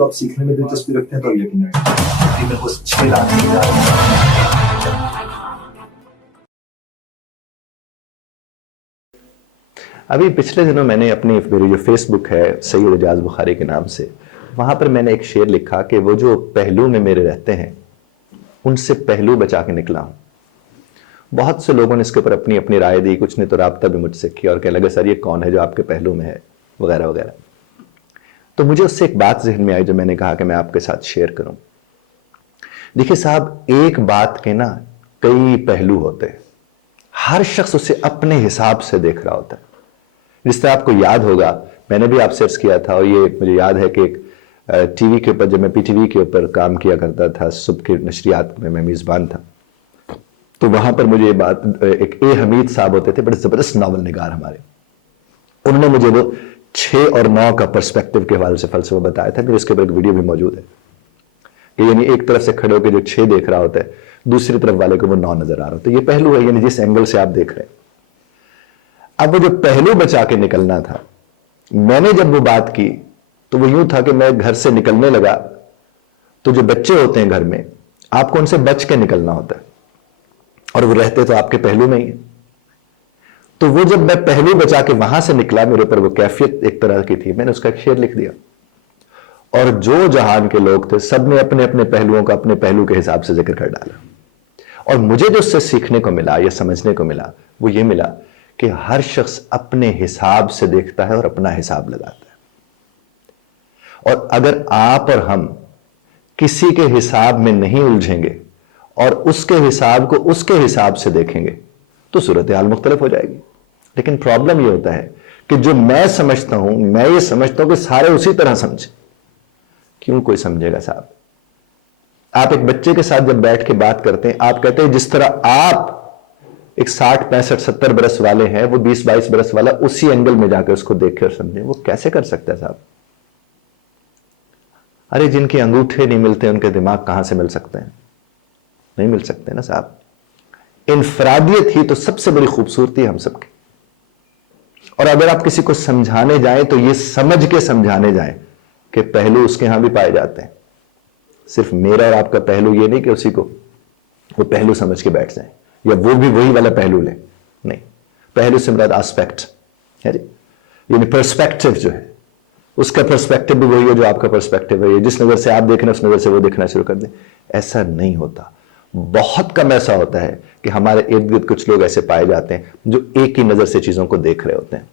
تو آپ سیکھنے میں دلچسپی رکھتے ہیں تو یقیناً میں اس 6 لاکھ ابھی پچھلے دنوں میں نے اپنی میری جو فیس بک ہے سید اجاز بخاری کے نام سے، وہاں پر میں نے ایک شعر لکھا کہ وہ جو پہلو میں میرے رہتے ہیں ان سے پہلو بچا کے نکلا ہوں۔ بہت سے لوگوں نے اس کے اوپر اپنی اپنی رائے دی، کچھ نے تو رابطہ بھی مجھ سے کیا اور کہنے لگے سر یہ کون ہے جو آپ کے پہلو میں ہے وغیرہ وغیرہ۔ تو مجھے اس سے ایک بات ذہن میں آئی جو میں نے کہا کہ میں آپ کے ساتھ شیئر کروں۔ دیکھیے صاحب، ایک بات کے نا کئی پہلو ہوتے ہیں، ہر شخص اسے اپنے حساب سے دیکھ رہا ہوتا ہے۔ جس طرح آپ کو یاد ہوگا، میں نے بھی آپ سے عرض کیا تھا، اور یہ مجھے یاد ہے کہ ایک ٹی وی کے اوپر، جب میں پی ٹی وی کے اوپر کام کیا کرتا تھا، صبح کے نشریات میں میزبان تھا، تو وہاں پر مجھے یہ بات، ایک اے حمید صاحب ہوتے تھے، بڑے زبردست ناول نگار ہمارے، انہوں نے مجھے وہ 6 اور 9 کا پرسپیکٹو کے حوالے سے فلسفہ بتایا تھا، پھر اس کے اوپر ایک ویڈیو بھی موجود ہے کہ یعنی ایک طرف سے کھڑے ہو کے جو 6 دیکھ رہا ہوتا ہے، دوسری طرف والے کو وہ 9 نظر آ رہا ہوتا ہے۔ یہ پہلو ہے، یعنی جس اینگل سے آپ دیکھ رہے ہیں۔ اب وہ جو پہلو بچا کے نکلنا تھا، میں نے جب وہ بات کی تو وہ یوں تھا کہ میں گھر سے نکلنے لگا تو جو بچے ہوتے ہیں گھر میں، آپ کو ان سے بچ کے نکلنا ہوتا ہے، اور وہ رہتے تو آپ کے پہلو میں ہی ہیں۔ تو وہ جب میں پہلو بچا کے وہاں سے نکلا، میرے پر وہ کیفیت ایک طرح کی تھی، میں نے اس کا ایک شعر لکھ دیا، اور جو جہان کے لوگ تھے سب نے اپنے اپنے پہلوؤں کا اپنے پہلو کے حساب سے ذکر کر ڈالا۔ اور مجھے جو اس سے سیکھنے کو ملا یا سمجھنے کو ملا وہ یہ ملا کہ ہر شخص اپنے حساب سے دیکھتا ہے اور اپنا حساب لگاتا ہے۔ اور اگر آپ اور ہم کسی کے حساب میں نہیں الجھیں گے اور اس کے حساب کو اس کے حساب سے دیکھیں گے تو صورتحال مختلف ہو جائے گی۔ لیکن پرابلم یہ ہوتا ہے کہ جو میں سمجھتا ہوں، میں یہ سمجھتا ہوں کہ سارے اسی طرح سمجھیں۔ کیوں کوئی سمجھے گا صاحب؟ آپ ایک بچے کے ساتھ جب بیٹھ کے بات کرتے ہیں، آپ کہتے ہیں جس طرح آپ ایک 60 65 70 برس والے ہیں، وہ 20 22 برس والا اسی اینگل میں جا کے اس کو دیکھے اور سمجھے۔ وہ کیسے کر سکتا ہے صاحب؟ ارے جن کے انگوٹھے نہیں ملتے ان کے دماغ کہاں سے مل سکتے ہیں؟ نہیں مل سکتے نا صاحب۔ انفرادیت ہی تو سب سے بڑی خوبصورتی ہے ہم سب کی۔ اور اگر آپ کسی کو سمجھانے جائیں تو یہ سمجھ کے سمجھانے جائیں کہ پہلو اس کے ہاں بھی پائے جاتے ہیں۔ صرف میرا اور آپ کا پہلو یہ نہیں کہ اسی کو وہ پہلو سمجھ کے بیٹھ جائیں یا وہ بھی وہی والا پہلو لیں، نہیں۔ پہلو سے مراد آسپیکٹ ہے جی، یعنی پرسپیکٹو جو ہے، اس کا پرسپیکٹو بھی وہی ہے جو آپ کا پرسپیکٹو ہے۔ جس نظر سے آپ دیکھ رہے ہیں اس نظر سے وہ دیکھنا شروع کر دیں، ایسا نہیں ہوتا۔ بہت کم ایسا ہوتا ہے کہ ہمارے ارد گرد کچھ لوگ ایسے پائے جاتے ہیں جو ایک ہی نظر سے چیزوں کو دیکھ رہے ہوتے ہیں۔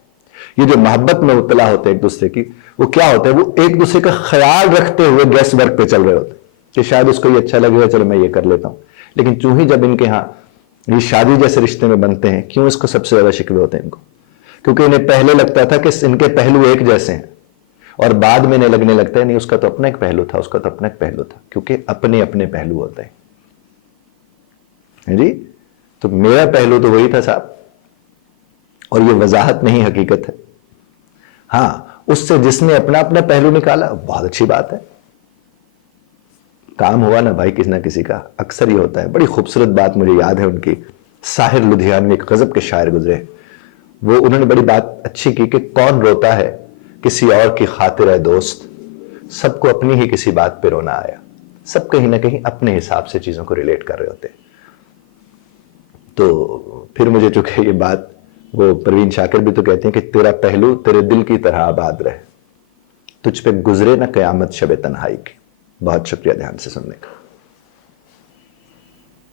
یہ جو محبت میں مبتلا ہوتے ہیں ایک دوسرے کی، وہ کیا ہوتا ہے؟ وہ ایک دوسرے کا خیال رکھتے ہوئے گیس ورک پہ چل رہے ہوتے ہیں کہ شاید اس کو یہ اچھا لگے گا، چلو میں یہ کر لیتا ہوں۔ لیکن چوں ہی جب ان کے ہاں یہ شادی جیسے رشتے میں بنتے ہیں، کیوں اس کو سب سے زیادہ شکوے ہوتے ہیں ان کو؟ کیونکہ انہیں پہلے لگتا تھا کہ ان کے پہلو ایک جیسے ہیں، اور بعد میں انہیں لگنے لگتا ہے نہیں، اس کا تو اپنا ایک پہلو تھا، اس کا تو اپنا ایک پہلو تھا، کیونکہ اپنے اپنے پہلو ہوتے ہیں جی۔ تو میرا پہلو تو وہی تھا صاحب، اور یہ وضاحت نہیں حقیقت ہے۔ ہاں، اس سے جس نے اپنا اپنا پہلو نکالا بہت اچھی بات ہے، کام ہوا نا بھائی کسی نہ کسی کا۔ اکثر یہ ہوتا ہے۔ بڑی خوبصورت بات مجھے یاد ہے ان کی، ساحر لدھیانوی ایک غضب کے شاعر گزرے، وہ انہوں نے بڑی بات اچھی کی کہ کون روتا ہے کسی اور کی خاطر ہے دوست، سب کو اپنی ہی کسی بات پہ رونا آیا۔ سب کہیں نہ کہیں اپنے حساب سے چیزوں کو ریلیٹ کر رہے ہوتے ہیں۔ تو پھر مجھے چونکہ یہ بات، وہ پروین شاکر بھی تو کہتے ہیں کہ تیرا پہلو تیرے دل کی طرح آباد رہے، تجھ پہ گزرے نہ قیامت شب تنہائی کی۔ بہت شکریہ دھیان سے سننے کا۔